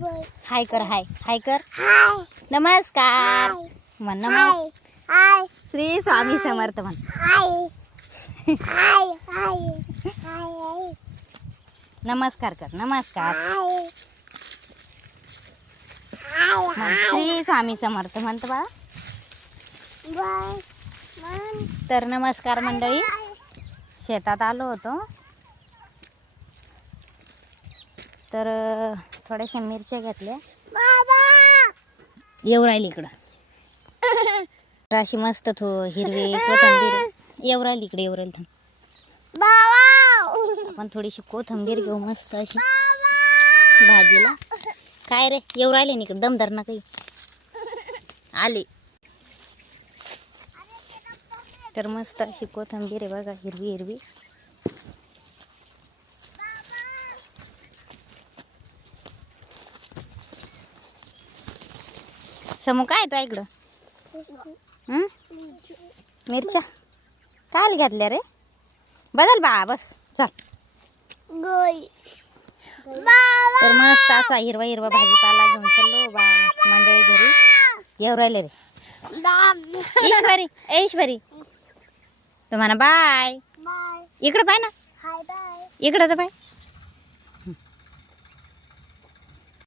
हाय कर, हाय हाय कर. हाय नमस्कार म्हण. नमस्कार. हाय श्री स्वामी समर्थ म्हण. हाय हाय हाय हाय नमस्कार कर. नमस्कार हाय म्हण. श्री स्वामी समर्थ म्हणत बाळा. तर नमस्कार मंडळी. शेतात आलो होतो तर थोड्याशा मिरच्या घेतल्या. येऊ राहिली इकडं. तर अशी मस्त हिरवी कोथिंबीर येऊ राहिली इकडे. येऊ राहिली. आपण थोडीशी कोथिंबीर घेऊ मस्त अशी भाजीला. काय रे येऊ राहिले ना इकडे. दम धर ना काही. आले तर मस्त अशी कोथिंबीर आहे बघा. हिरवी हिरवी. समू काय येतो इकडं. मिरच्या काय घातल्या रे. बदल बाळा बस चल. तर मस्त असा हिरवा हिरवा भाजीपाला घेऊन चाललो बा मंडळी घरी. येऊ राहिले रे. ईश्वरी ईश्वरी तुम्हाला बाय. इकडं पाय ना. इकडं तर पाय.